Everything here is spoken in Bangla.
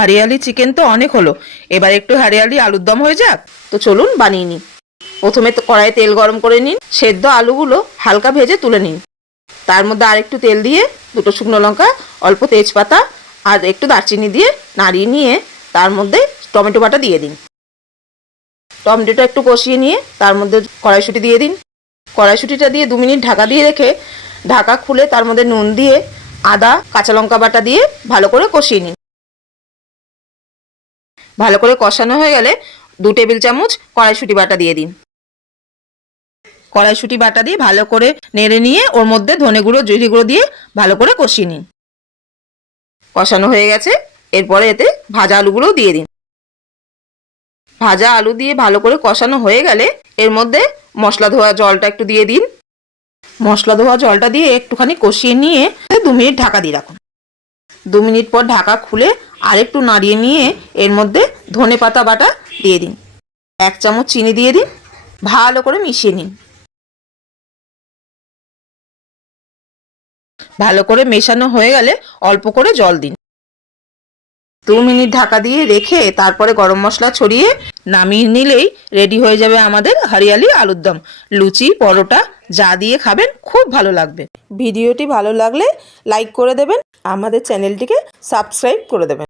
हरियाली चिकेन तो अनेक हलो, एबार एकटू हरियाली आलुर दम हये जाक। तो चलुन बानिये निই। प्रथमे तो कड़ाई तेल गरम करे निন, सेদ্ধ आलुगुलो हालका भेजे तुले निन। तार मধ্যে আরেকটু তেল দিয়ে দুটো শুকনো লঙ্কা, অল্প তেজপাতা আর একটু দারচিনি দিয়ে নাড়িয়ে নিয়ে তার মধ্যে টমেটো বাটা দিয়ে দিন। টমেটোটা একটু কষিয়ে নিয়ে তার মধ্যে কড়াইশুঁটি দিয়ে দিন। কড়াইশুঁটিটা দিয়ে 2 মিনিট ঢাকা দিয়ে রেখে ঢাকা খুলে তার মধ্যে নুন দিয়ে আদা কাঁচা লঙ্কা বাটা দিয়ে ভালো করে কষিয়ে নিন। ভালো করে কষানো হয়ে গেলে 2 টেবিল চামচ কড়াইশুঁটি বাটা দিয়ে দিন। কড়াইশুঁটি বাটা দিয়ে ভালো করে নেড়ে নিয়ে ওর মধ্যে ধনে গুঁড়ো জিরে গুঁড়ো দিয়ে ভালো করে কষিয়ে নিন। কষানো হয়ে গেছে, এরপরে এতে ভাজা আলুগুলো দিয়ে দিন। ভাজা আলু দিয়ে ভালো করে কষানো হয়ে গেলে এর মধ্যে মশলা ধোয়া জলটা একটু দিয়ে দিন। মশলা ধোয়া জলটা দিয়ে একটুখানি কষিয়ে নিয়ে 2 মিনিট ঢাকা দিয়ে রাখুন। 2 মিনিট পর ঢাকা খুলে আরেকটু নাড়িয়ে নিয়ে এর মধ্যে ধনেপাতা বাটা দিয়ে দিন। 1 চামচ চিনি দিয়ে দিন। ভালো করে মিশিয়ে নিন। ভালো করে মেশানো হয়ে গেলে অল্প করে জল দিন। 2 মিনিট ঢাকা দিয়ে রেখে তারপরে গরম মশলা ছড়িয়ে নামিয়ে নিলেই রেডি হয়ে যাবে আমাদের হরিয়ালি আলুর দম। লুচি পরোটা যা দিয়ে খাবেন খুব ভালো লাগবে। ভিডিওটি ভালো লাগলে লাইক করে দেবেন, আমাদের চ্যানেলটিকে সাবস্ক্রাইব করে দেবেন।